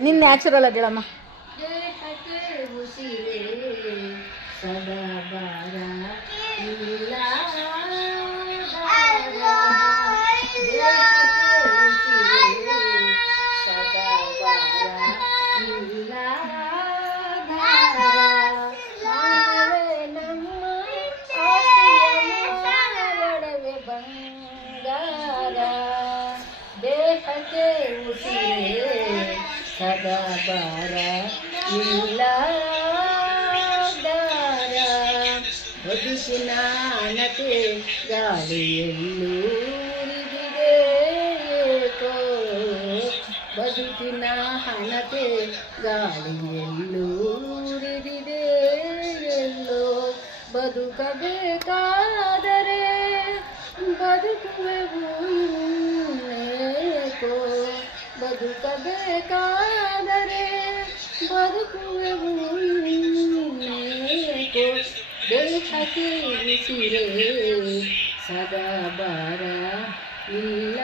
ನಿನ್ನ ನ್ಯಾಚುರಲ್ ಆಗಿ ಹೇಳಮ್ಮ. ದೇಹಕ್ಕೆ ಉಸಿರೇ ಸದಾ ಬಾರ ಇಲ್ಲ ದೇಹಕ್ಕೆ ಉಸಿರೇ ಸದಾ ಬಾರ ಇಲ್ಲ ಮಾನವೇ ನಮ್ಮ ಆಸ್ತಿಯ ಒಡವೆ ಬಂಗಾರ ದೇಹಕ್ಕೆ ಉಸಿರೇ ಸದಾ ಬಾರ ಇಲ್ಲ ದಾರ ಬದುಕಿನ ಅಣತೆ ಗಾಳಿಯಲ್ಲೂ ಉರಿದಿದೆ ಏಕೋ ಬದುಕಿನ ಹಣತೆ ಗಾಳಿಯಲ್ಲೂ ಉರಿದಿದೆ ಎಲ್ಲೋ ಬದುಕಬೇಕಾದರೆ ಬದುಕುವೆವು ಏಕೋ ಬದುಕಬೇಕಾದರೆ ಬದುಕುವೆವು ಏಕೋ ದೇಹಕ್ಕೆ ಉಸಿರೇ ಸದಾ ಬಾರ ಇಲ್ಲ